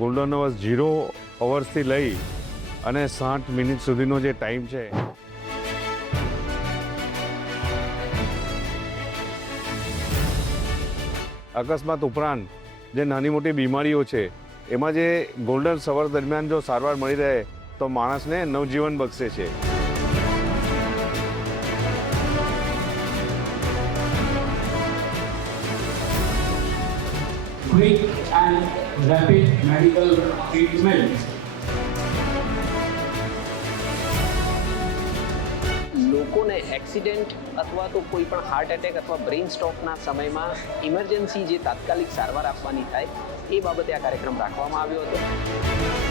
Golden hours 0 અવર્સથી લઈ અને 60 minute સુધીનો જે ટાઈમ છે, અકસ્માત ઉપરાંત જે નાની મોટી બીમારીઓ છે એમાં જે ગોલ્ડન અવર દરમિયાન જો સારવાર મળી રહે તો માણસને નવજીવન બક્ષે છે. Quick and rapid medical treatment. લોકોને એક્સિડન્ટ અથવા તો કોઈ પણ હાર્ટ એટેક અથવા બ્રેઇન સ્ટ્રોકના સમયમાં ઇમરજન્સી જે તાત્કાલિક સારવાર આપવાની થાય એ બાબતે આ કાર્યક્રમ રાખવામાં આવ્યો હતો.